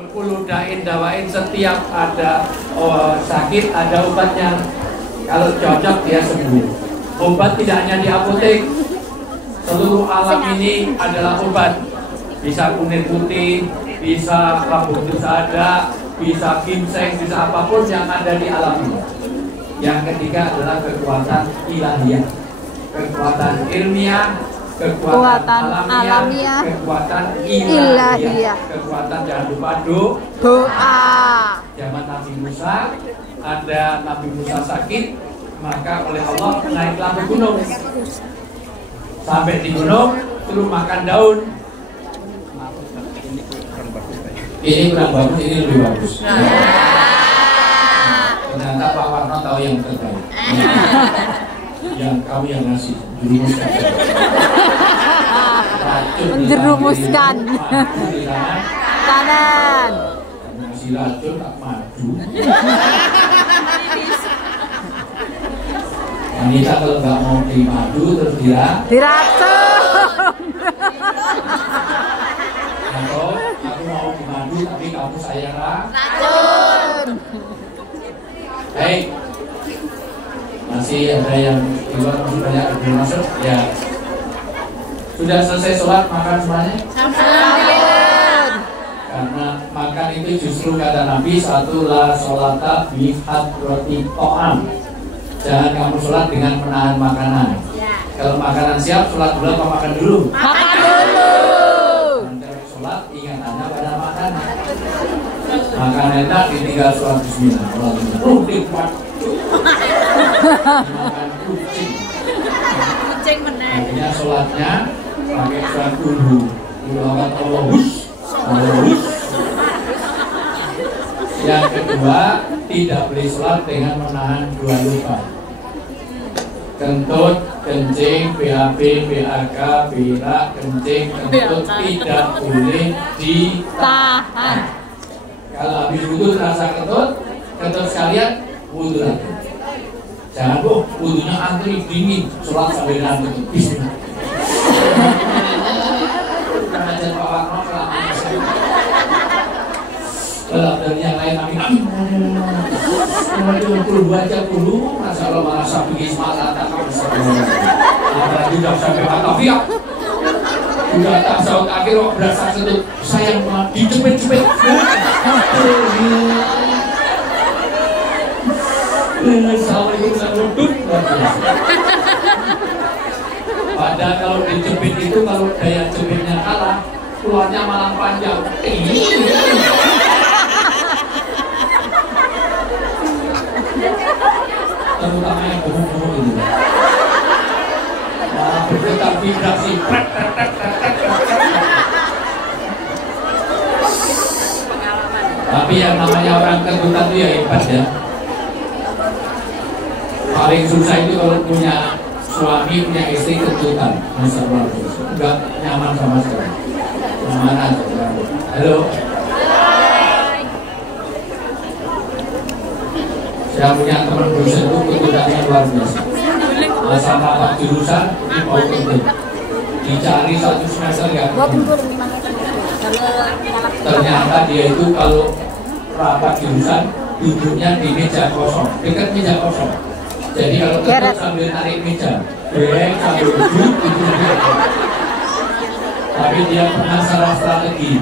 Ludain dawain, setiap ada sakit ada obatnya. Kalau cocok dia sembuh. Obat tidak hanya di apotek. Seluruh alam ini adalah obat. Bisa kunir putih, bisa rambut ada, bisa ginseng, bisa apapun yang ada di alam ini. Yang ketiga adalah kekuatan ilahiyah, kekuatan ilmiah, kekuatan alamiah, kekuatan ilahiyah, kekuatan jangan lupa doa. Zaman Nabi Musa, ada Nabi Musa sakit, maka oleh Allah naiklah ke gunung. Sampai di gunung, suruh makan daun. Ini kurang bagus, ini lebih bagus. Ternyata Pak Warno tahu yang terbaik. Yang kamu yang ngasih jurumuskan. Menjerumuskan kanan. Kamu ngasih racun tak madu. Wanita kalau nggak mau beli madu terus diracun. Atau aku mau beli madu tapi kamu saya Racun. Baik. Masih ada yang di luar, masih banyak yang belum masuk ya. Sudah selesai sholat, makan semuanya? Karena makan itu justru kata Nabi, satu la sholata bihat roti to'am. Jangan kamu sholat dengan menahan makanan. Kalau makanan siap, sholat dulu apa makan dulu? Makan dulu. Nanti sholat ingatannya pada makanan. Makan enak ditinggal sholat bismillah. Nikmat. Dimakan kucing. Kucing menang. Akhirnya sholatnya pakai sholat dulu. Ulawat Allahus. Yang kedua, tidak boleh sholat dengan menahan dua lupa. Kentut, kencing, BAB, BAK, berak, kencing, kentut tidak boleh ditahan. Kalau habis wudhu terasa kentut sekalian wudhu lagi. Jangan wudhunya antri dingin, sholat sambil nahan kentut. Bismillah. Pengajian Pak Warno dalam yang lain kami dulu baca dulu, Masya Allah merasa begini semangat tak kamu apalagi sudah sampai Batavia sudah tak saut akhir kok berasa sedut sayang dicepet-cepet. Assalamualaikum warahmatullahi wabarakatuh. Padahal kalau dijepit itu, kalau daya jepitnya kalah, keluarnya malah panjang. Terutama yang gemuk-gemuk itu. Malah bergetar vibrasi. Tapi yang namanya orang ketutan itu ya hebat ya. Paling susah itu kalau punya suami, punya istri ketutan. Masa lalu enggak nyaman sama sekali. Nyaman aja. Halo. Saya punya teman dosen itu ketutannya luar biasa. Sama Pak jurusan ini mau kentut. Dicari satu semester nggak ketemu. Ternyata dia itu kalau rapat jurusan duduknya di meja kosong, dekat meja kosong. Jadi kalau kentut sambil tarik meja, breng sambil duduk itu dia. Tapi dia pernah salah strategi.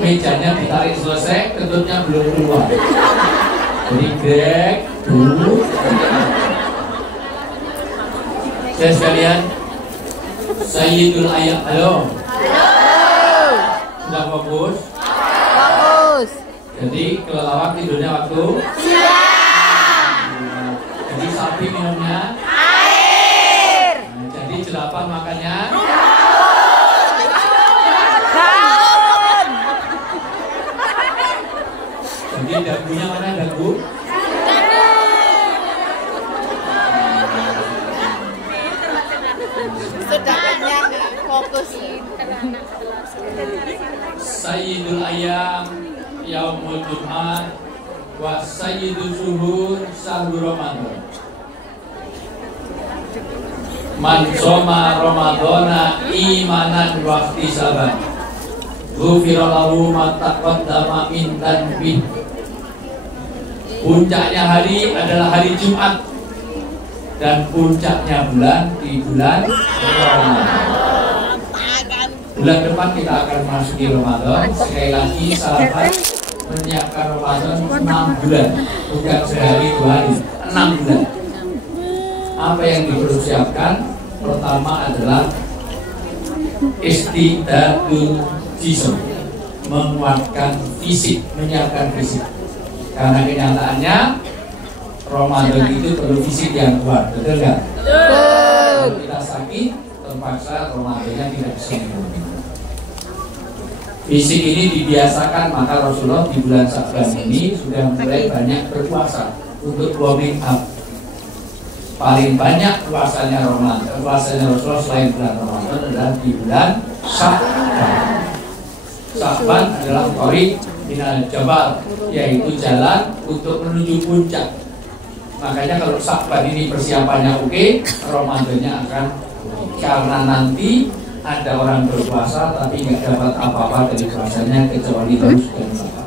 Mejanya ditarik selesai, kentutnya belum keluar. Jadi grek dulu. Saya sekalian, Sayyidul Ayam. Halo. Sudah fokus? Fokus. Jadi kelelawar tidurnya waktu siang. Jadi sapi minumnya Air. Nah, jadi jerapah makannya Daun. jadi dagunya mana dagu? Sedangkannya fokus. Sayyidul Ayam Yaumul Jum'ah wa Sayyidul Zuhur Sahur Ramadan. Man soma Ramadana imanan wa ihtisaban Ghufira lahu ma taqaddama min dhanbi. Puncaknya hari adalah hari Jumat dan puncaknya bulan di bulan Ramadan. Bulan depan kita akan masuki Ramadan. Sekali lagi sahabat menyiapkan Ramadan 6 bulan, bukan sehari 2 hari, 6 bulan. Apa yang dipersiapkan? Pertama adalah istidadul jism, menguatkan fisik, menyiapkan fisik. Karena kenyataannya Ramadan itu perlu fisik yang kuat, betul nggak? Kalau kita sakit, terpaksa Ramadannya tidak sempurna. Fisik ini dibiasakan, maka Rasulullah di bulan Sya'ban ini sudah mulai banyak berpuasa untuk warming up. Paling banyak puasanya Rasulullah selain bulan Ramadan adalah di bulan Sya'ban. Sya'ban adalah thariq minal jabal, yaitu jalan untuk menuju puncak. Makanya kalau Sya'ban ini persiapannya oke, Ramadannya akan oke. Karena nanti ada orang berpuasa tapi nggak dapat apa-apa dari puasanya kecuali terus dan lapar.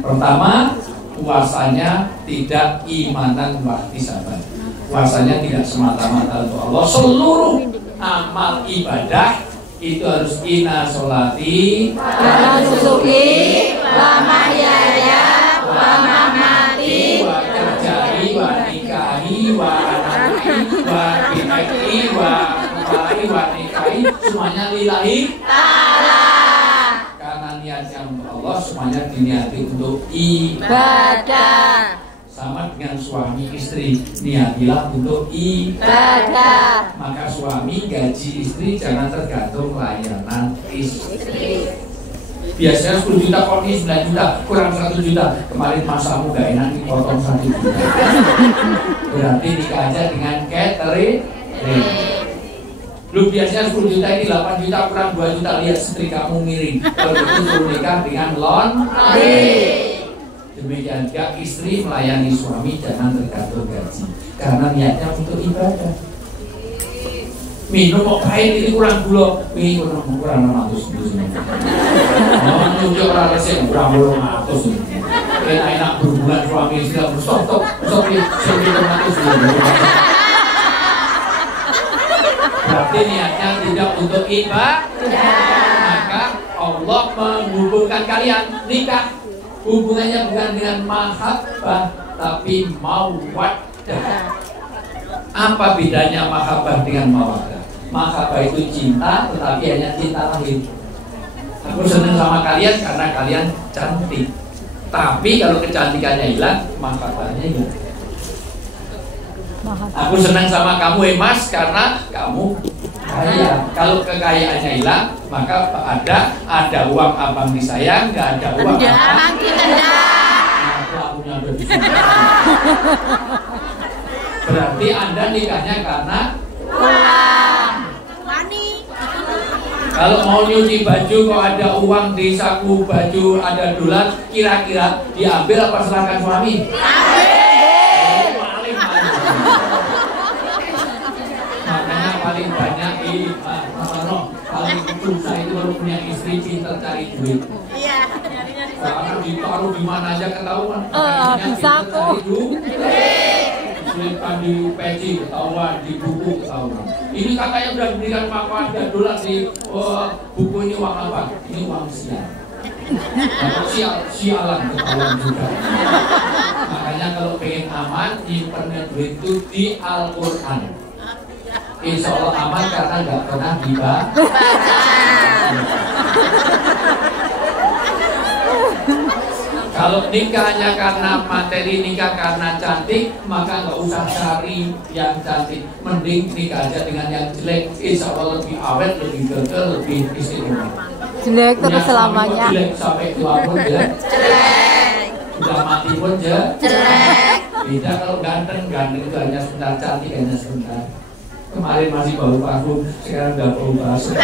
Pertama, puasanya tidak imanan wahtisaban. Puasanya tidak semata-mata untuk Allah. Seluruh amal ibadah itu harus inna sholati wa nusuki wa mahyaya wa mamati wa kerjai wa nikahi wa anaki wa binaiki wa nikahi wa nikahi, semuanya lillahi ta'ala. Karena niatnya untuk Allah, semuanya diniati untuk ibadah. Sama dengan suami istri, niatilah untuk ibadah. Maka suami gaji istri jangan tergantung layanan istri. Biasanya 10 juta, kok ini 9 juta, kurang 1 juta. Kemarin masamu gak enak, dipotong 1 juta. Berarti nikah aja dengan catering. Lu biasanya 10 juta, ini 8 juta, kurang 2 juta. Lihat istri kamu miring. Kalau itu suruh nikah dengan laundry. Demikian juga istri melayani suami jangan tergantung gaji, karena niatnya untuk ibadah. Minum kok pahit, ini kurang gula, ini kurang 600 dulu. Oh, nyucuk orang resep kurang 200. Enak berhubungan suami istri, stop, ini 900 dulu. Berarti niatnya tidak untuk ibadah. Maka Allah menghubungkan kalian nikah. Hubungannya bukan dengan mahabbah tapi mawaddah. Apa bedanya mahabbah dengan mawaddah? Mahabbah itu cinta, tetapi hanya cinta lahir. Aku senang sama kalian karena kalian cantik. Tapi kalau kecantikannya hilang, mahabbahnya hilang. Aku senang sama kamu Mas karena kamu kaya. Kalau kekayaannya hilang, maka ada uang abang disayang, nggak ada uang abang ditendang. Berarti Anda nikahnya karena uang. Kalau mau nyuci baju kok ada uang di saku baju, ada dolar, kira-kira diambil apa serahkan suami? Paling banyak paling susah itu kalau punya istri pintar cari duit. Iya. Karena ditaruh di mana aja ketahuan. Bisa kok. Diselipkan di peci ketahuan, di buku ketahuan. Ini kakaknya udah berikan maka ada dolar di buku ini uang apa? Ini uang sialan ketahuan juga. Makanya kalau pengen aman, nyimpen duit itu di Al-Quran. Insya Allah aman karena nggak pernah dibaca. Kalau nikahnya karena materi, nikah karena cantik, maka nggak usah cari yang cantik. Mending nikah aja dengan yang jelek. Insya Allah lebih awet, lebih kekal, lebih istimewa. Jelek terus selamanya. Jelek sampai tua pun jelek. Sudah mati pun jelek. Beda kalau ganteng itu hanya sebentar, cantik hanya sebentar. Kemarin masih bau parfum, sekarang udah bau basah.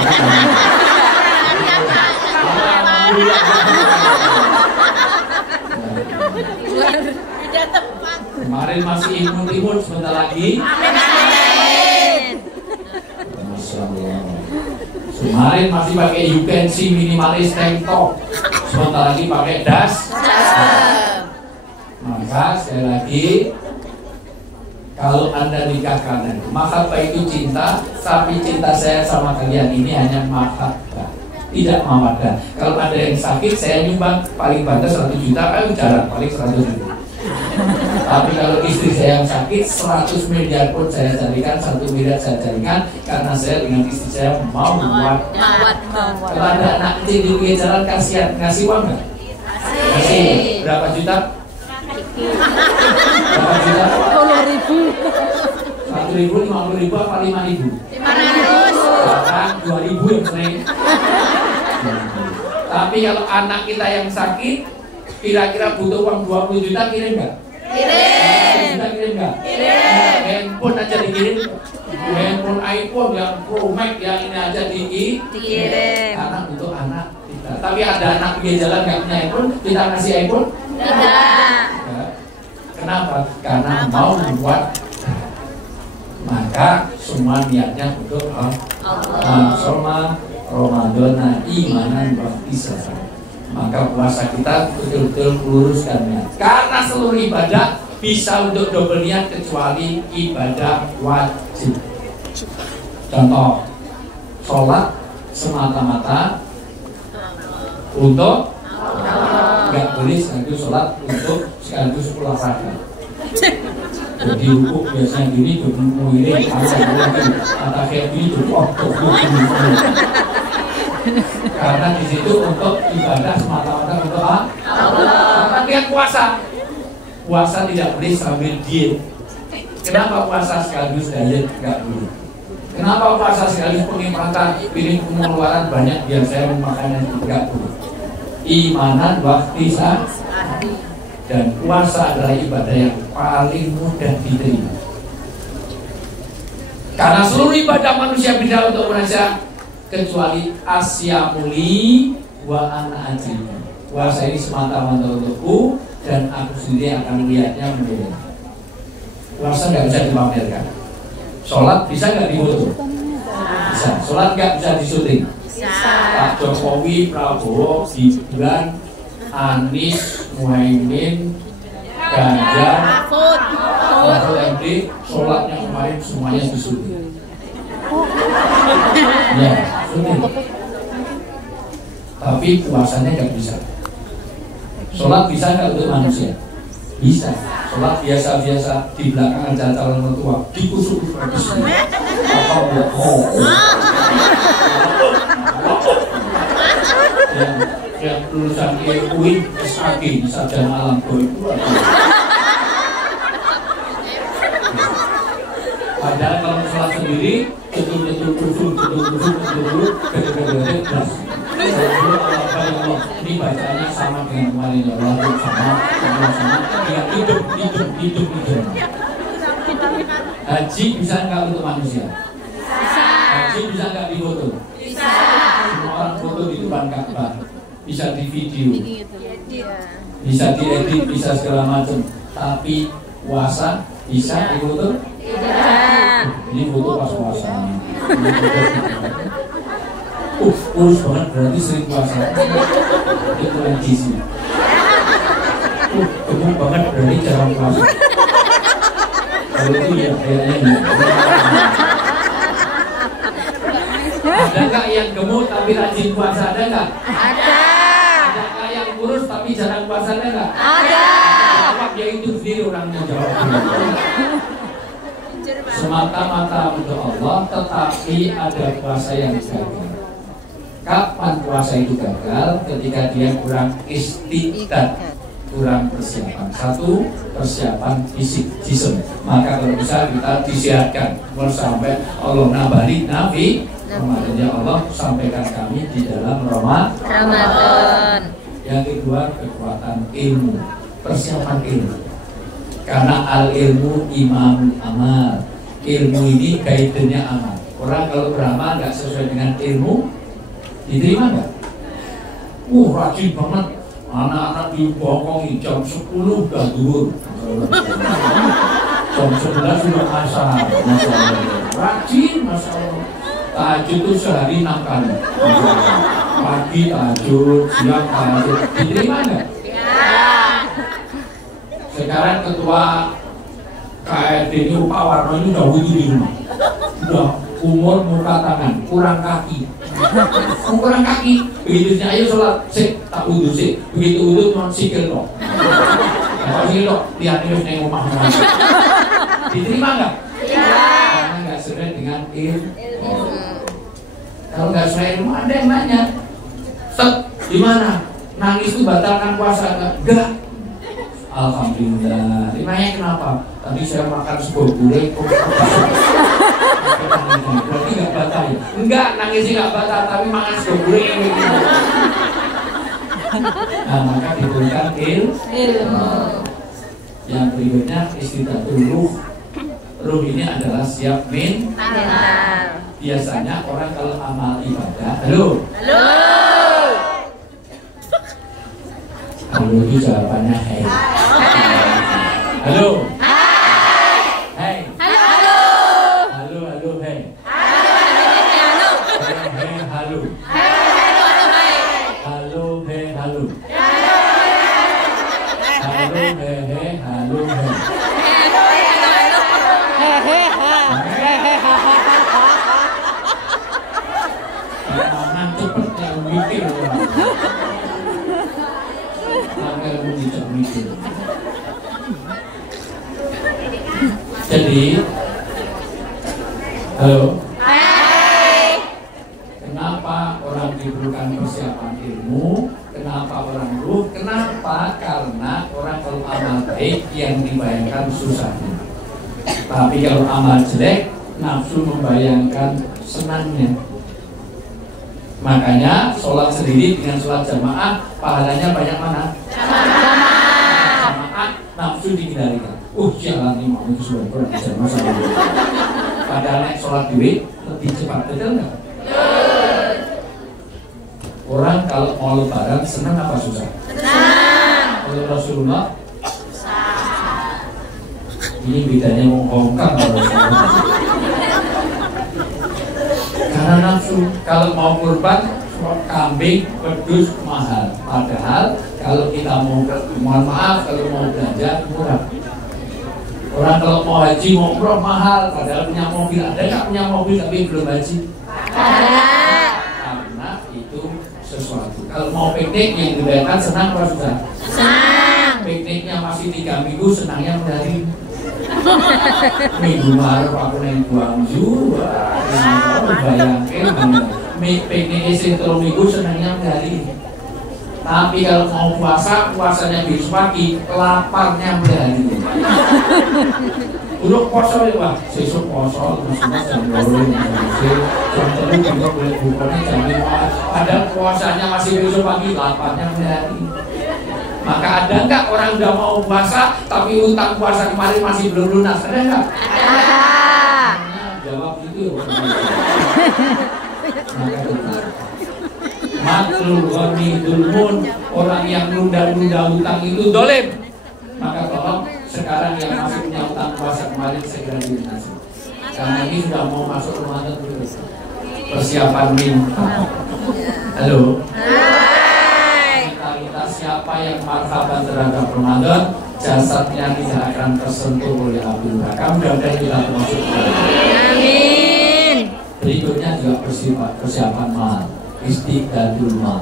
Kemarin masih imun, sebentar lagi. Masya Allah. Kemarin masih pakai you can see minimalis tank top, sebentar lagi pakai das. Maka sekali lagi, kalau Anda nikah karena itu, mahabbah itu cinta, tapi cinta saya sama kalian ini hanya mahabbah, tidak mawaddah. Kalau ada yang sakit, saya nyumbang paling banter 100 juta, kan jarang, paling 100 juta. Tapi kalau istri saya yang sakit, 100 miliar pun saya carikan, 1 miliar saya carikan, karena saya dengan istri saya mau buat. Kalau ada anak kecil di pinggir jalan, kasihan, ngasih uang nggak? Kasih. Berapa juta? Berapa juta? 10.000. 1.000, 50.000, apa 5.000? 500. Bahkan 2.000 yang sering. Tapi kalau anak kita yang sakit, kira-kira butuh uang 20 juta, kirim nggak? Kirim. Kirim nggak? Kirim. Handphone aja dikirim. Handphone iPhone yang Pro Max yang ini aja dikirim. Karena untuk anak kita. Tapi ada anak pinggir jalan nggak punya iPhone, kita kasih iPhone? Tidak. Kenapa? Karena mau membuat. Maka semua niatnya untuk Allah. Soma Ramadana imanan wa ihtisaban. Maka puasa kita betul-betul luruskan niat. Karena seluruh ibadah bisa untuk double niat kecuali ibadah wajib. Contoh, sholat semata-mata untuk nggak boleh sekaligus sholat untuk sekaligus olahraga. Jadi rukuk biasanya gini, mau ini, kata kayak gini, karena di situ untuk ibadah semata-mata untuk Allah. Tapi puasa tidak boleh sambil diet. Kenapa puasa sekaligus diet? Nggak boleh. Kenapa puasa sekaligus penghematan, pilih pengeluaran banyak biar saya memakannya? Nggak boleh. Imanan waktu dan puasa adalah ibadah yang paling mudah diterima. Karena seluruh ibadah manusia bisa untuk manusia kecuali asyamuli wa ana ajri. Puasa ini semata-mata untukku dan aku sendiri akan melihatnya menilai. Puasa nggak bisa dipamerkan. Sholat bisa nggak difoto? Bisa. Sholat nggak bisa disuting. Pak Jokowi, Prabowo, Gibran, Anies, Muhaimin, Ganjar, Mahfud MD, sholatnya kemarin semuanya disuting. Ya, syuting. Tapi puasanya nggak bisa. Sholat bisa nggak untuk manusia? Bisa. Sholat biasa-biasa di belakang aja calon mertua dikusuk habis. Yang lulusan UIN, SAG, sarjana alam itu. Padahal kalau sholat sendiri, betul-betul ini bacanya sama dengan kemarin ya Allah, sama ya hidup. Haji bisa nggak untuk manusia? Haji bisa nggak difoto? Bisa. Semua orang foto di depan Ka'bah, bisa di video, bisa diedit, bisa segala macam. Tapi puasa bisa difoto? Ini foto pas puasa. Kurus banget berarti sering puasa. Itu lagi sih. Gemuk banget berarti jarang puasa. Kalau itu ya kayaknya. Ada nggak yang gemuk tapi rajin puasa? Ada nggak? Ada. Ada nggak yang kurus tapi jarang puasa? Ada nggak? Ada. Jawab dia itu sendiri orangnya jawab. Semata-mata untuk Allah, tetapi ada puasa yang gagal. Kapan puasa itu gagal? Ketika dia kurang istiqdat, kurang persiapan. Satu, persiapan fisik, jism. Maka kalau bisa kita disihatkan. Sampai Allah nabari nabi Ramadan, ya Allah sampaikan kami di dalam Ramadan. Yang kedua, kekuatan ilmu, persiapan ilmu. Karena al ilmu imam amal. Ilmu ini kaitannya amal. Orang kalau beramal nggak sesuai dengan ilmu, diterima nggak? Rajin banget. Anak-anak dibokongi jam 10 udah duhur. Jam 11 sudah asar. Rajin, Masya Allah. Tahajud itu sehari 6 kali. Pagi tahajud, siang tahajud. Diterima nggak? Sekarang ketua KRD ini Pak Warno ini udah wudhu di rumah. Udah umur muka tangan, kurang kaki. Kurang kaki. Begitu ayo sholat, sik tak wudhu sik. Begitu wudhu non sikil dong. Kalau sikil dong, lihat ini neng rumah. Diterima nggak? Karena nggak sesuai dengan ilmu. Kalau nggak sesuai ilmu ada yang nanya, Ustaz, gimana? Nangis itu batalkan puasa enggak? Alhamdulillah. Dimanya kenapa? Tadi saya makan sebuah gulai kok. Berarti nggak batal ya? Enggak, nangisnya nggak batal, tapi makan sebuah gulai ini. Nah, maka diberikan ilmu. Yang berikutnya istidatul ruh. Ruh ini adalah siap biasanya orang kalau amal ibadah, halo itu jawabannya hey. Halo hey. Halo hey. Halo Jadi, halo. Kenapa orang diperlukan persiapan ilmu? Kenapa orang ruh? Kenapa? Karena orang kalau amal baik yang dibayangkan susahnya. Tapi kalau amal jelek, nafsu membayangkan senangnya. Makanya sholat sendiri dengan sholat jamaah pahalanya banyak mana? Jamaah nafsu dikendalikan. Jalan ini mau itu sudah kurang jamaah sama dia. Padahal naik sholat duit lebih cepat, betul nggak? Orang kalau mau lebaran senang apa susah? Senang. Kalau Rasulullah ini bedanya mau hongkang karena nafsu. Kalau mau kurban kambing pedus mahal, padahal kalau kita mau mohon maaf kalau mau belanja murah. Orang kalau mau haji mau umroh mahal, padahal punya mobil. Ada nggak punya mobil tapi belum haji? Ada. Karena itu sesuatu. Kalau mau piknik yang dibayarkan senang apa susah? Senang. Pikniknya masih 3 minggu, senangnya dari minggu Maret aku neng Guangzhou. Bayangin, piknik isi 3 minggu senangnya dari. Tapi kalau mau puasa, puasanya besok pagi, laparnya hari. Untuk puasa ya, besok puasa, maksudnya jam 2 jam 3 juga boleh bukanya jam 5. Padahal puasanya masih besok pagi, laparnya hari. Maka ada nggak orang udah mau puasa, tapi utang puasa kemarin masih belum lunas? Ada nggak? Ada. Jawab itu. Maka maklul ghanidul mun, orang yang nunda-nunda utang itu dolim. Maka tolong sekarang yang masih punya utang puasa kemarin segera dilunasi. Karena ini sudah mau masuk Ramadan dulu. Persiapan minta. Halo. Kita siapa yang marhaban terhadap Ramadan, jasadnya tidak akan tersentuh oleh api neraka. Mudah-mudahan kita termasuk. Amin. Berikutnya juga persiapan mal. Istiqdadul mal.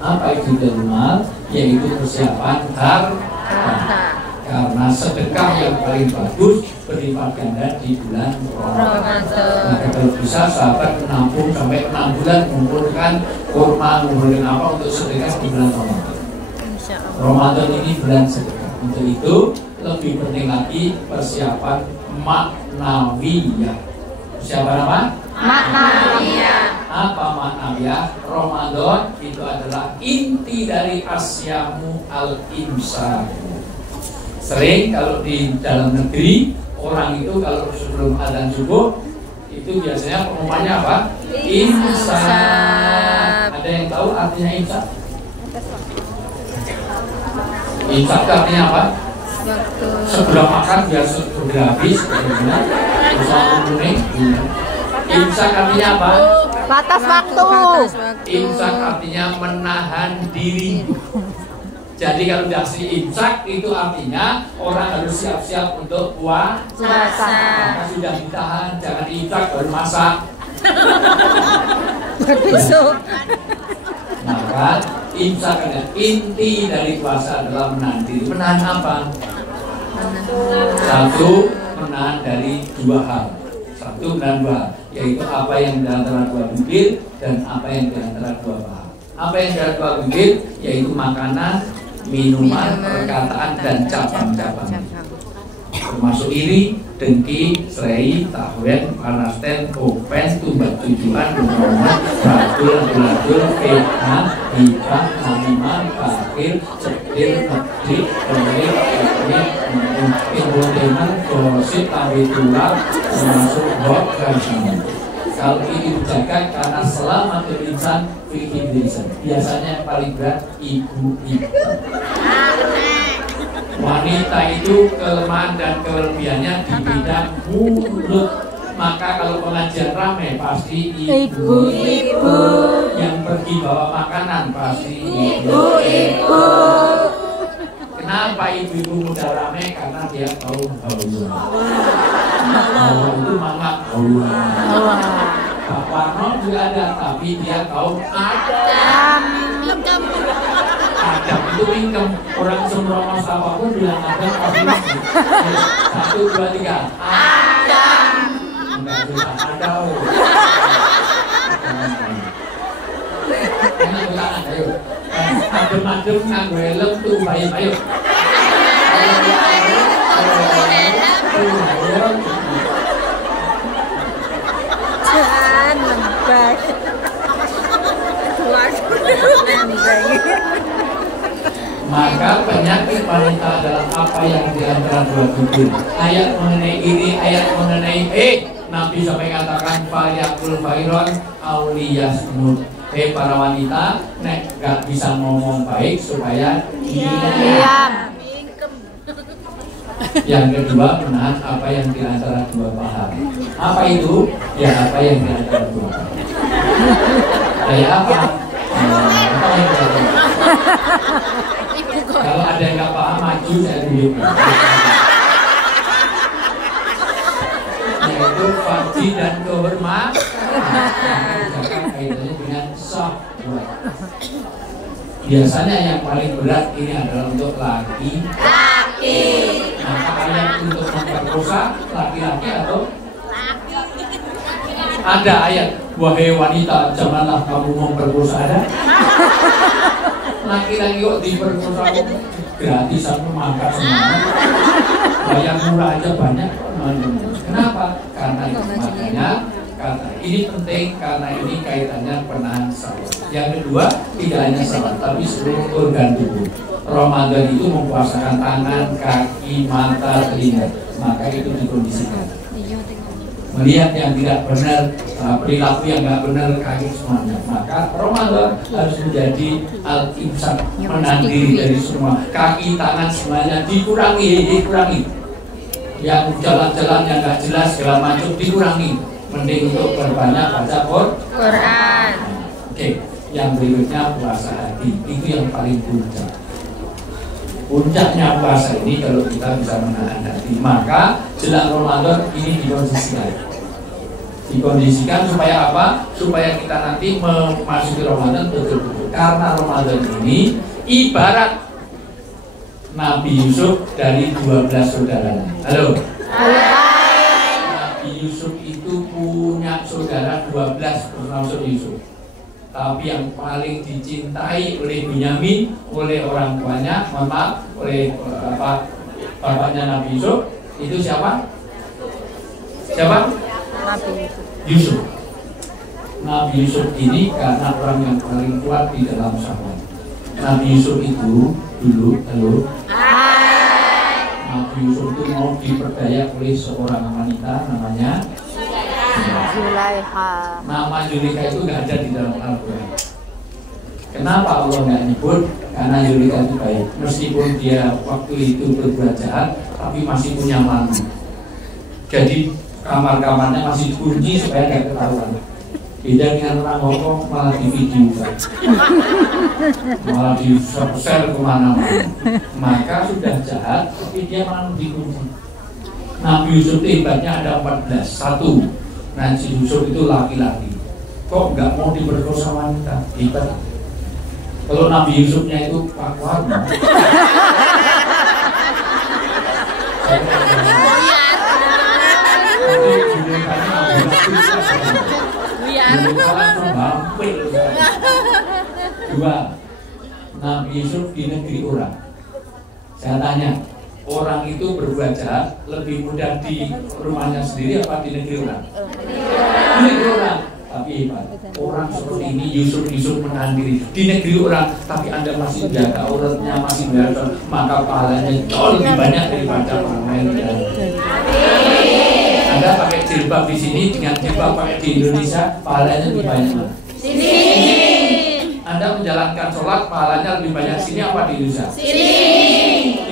Apa istiqdadul mal? Yaitu persiapan harta. Karena sedekah yang paling bagus berlipat ganda di bulan Ramadan. Maka kalau bisa sahabat menampung sampai 6 bulan mengumpulkan kurma, mengumpulkan apa untuk sedekah di bulan Ramadan. Ramadan ini bulan sedekah. Untuk itu lebih penting lagi persiapan maknawiyah. Persiapan apa? Maknawiyah. Apa maknawiyah? Ramadan itu adalah inti dari asyamu al-imsak. Sering kalau di dalam negeri orang itu kalau sebelum adzan subuh itu biasanya pengumumannya apa? Imsak. Ada yang tahu artinya imsak? Imsak artinya apa? Sebelum makan biar sudah habis. Kuning. Imsak artinya apa? Batas waktu. Imsak artinya menahan diri. Jadi kalau dikasih imsak itu artinya orang harus siap-siap untuk puasa. Maka sudah ditahan, jangan imsak baru masak. Besok. Maka imsak adalah inti dari puasa adalah menahan diri. Menahan apa? Satu, menahan dari dua hal. Satu dan dua, yaitu apa yang di antara dua bibir dan apa yang di antara dua paha. Apa yang di antara dua bibir yaitu makanan, minuman, perkataan dan cabang-cabang. Termasuk iri, dengki, serai, tahwen, panasten, kopen, tumbak tujuan, dukungan, badul, beladul, fitnah, hibah, namimah, bakil, cetil, ngedrik, pelik, teknik, infotainment, gosip, tambitulah, termasuk hoax dan sama. Kalau ini dijaga karena selamatul insan fikih insan. Biasanya yang paling berat ibu-ibu. Wanita itu kelemahan dan kelebihannya di bidang mulut. Maka kalau pengajian ramai pasti ibu-ibu. Yang pergi bawa makanan pasti ibu-ibu. Kenapa ibu-ibu muda ramai? Karena dia tahu hawa. Hawa itu mangap hawa. Pak Warno juga ada, tapi dia tahu Adam. Adam itu mingkem. Orang Sembrono apapun bilang Adam pasti mingkem. 1, 2, 3. Adam. Enggak bilang Adam. Enak bilang ayo. Adem-adem nganggo helm tuh bayi-bayi. Jangan lembek. Maka penyakit wanita adalah apa yang di antara dua bibir. Ayat mengenai ini, ayat mengenai Nabi sampai katakan fayaqul khairon auliyasmut. Para wanita, nek gak bisa ngomong baik supaya diam. Yang kedua, menahan apa yang di antara dua paha. Apa itu? Ya apa yang di antara dua paha. Kayak apa? Apa yang di antara? Kalau ada yang gak paham, maju saya tunjuk. Yaitu farji dan kehormatan. Kaitannya dengan syahwat. Biasanya yang paling berat ini adalah untuk laki-laki. Maka ayat untuk memperkosa laki-laki atau ada ayat wahai wanita janganlah kamu memperkosa, ada? Laki-laki kok diperkosa gratisan memakan semuanya. Bayar murah aja banyak. Kenapa? Karena itu makanya karena ini penting karena ini kaitannya penahan syahwat. Yang kedua tidak hanya syahwat tapi seluruh organ tubuh. Ramadan itu mempuasakan tangan, kaki, mata, telinga. Maka itu dikondisikan. Melihat yang tidak benar, perilaku yang nggak benar, kaki semuanya. Maka Ramadan harus menjadi al-imsak, menahan diri dari semua. Kaki, tangan semuanya dikurangi. Yang jalan-jalan yang nggak jelas segala macam dikurangi. Mending untuk berbanyak baca Quran. Oke, yang berikutnya puasa hati. Itu yang paling puncak. Puncaknya puasa ini kalau kita bisa menahan hati, maka jelang Ramadan ini dikondisikan supaya apa? Supaya kita nanti memasuki Ramadan betul-betul. Karena Ramadan ini ibarat Nabi Yusuf dari 12 saudaranya. Halo. Nabi Yusuf itu punya saudara 12 termasuk Yusuf. Tapi yang paling dicintai oleh Binyamin, oleh orang tuanya, oleh bapaknya Nabi Yusuf, itu siapa? Siapa? Nabi Yusuf. Nabi Yusuf ini karena orang yang paling kuat di dalam syahwat. Nabi Yusuf itu dulu, Nabi Yusuf itu mau diperdaya oleh seorang wanita namanya Zulaikha. Nama Zulaikha itu nggak ada di dalam Al-Quran. Kenapa Allah nggak nyebut? Karena Zulaikha itu baik. Meskipun dia waktu itu berbuat jahat, tapi masih punya malu. Jadi kamar-kamarnya masih dikunci supaya nggak ketahuan. Beda dengan orang Hongkong malah di video, malah di share kemana-mana. Maka sudah jahat, tapi dia malah dikunci. Nabi Yusuf hebatnya ada 14. Satu, Nabi Yusuf itu laki-laki. Kok nggak mau diperkosa wanita? Hebat. Kalau Nabi Yusufnya itu Pak Warno. Dua, Nabi Yusuf di negeri orang. Saya tanya, orang itu berbuat jahat lebih mudah di rumahnya sendiri apa di negeri orang? Di negeri orang. Tapi hebat, orang seperti ini Yusuf menahan diri di negeri orang, tapi Anda masih jaga auratnya, masih biasa, maka pahalanya jauh lebih banyak daripada orang lain. Anda pakai jilbab di sini dengan jilbab pakai di Indonesia, pahalanya lebih banyak. Sini. Anda menjalankan sholat, pahalanya lebih banyak sini apa di Indonesia? Sini.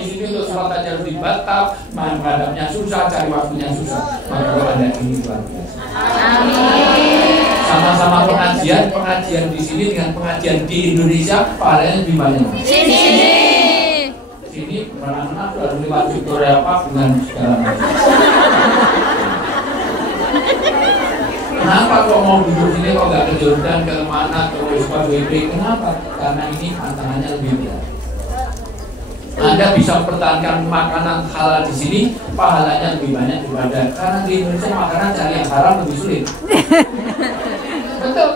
Di sini untuk sholat aja lebih batal, menghadapnya susah, cari waktunya susah. Maka kalau Anda ini luar biasa. Amin. Sama-sama pengajian di sini dengan pengajian di Indonesia, pahalanya lebih banyak. Sini mana-mana harus lewat Victoria Park dengan segala macam. Kenapa kok mau duduk sini kok nggak ke Jordan, ke mana, ke Wisma WP? Kenapa? Karena ini tantangannya lebih berat. Anda bisa mempertahankan makanan halal di sini, pahalanya lebih banyak daripada karena di Indonesia makanan cari yang haram lebih sulit. Betul.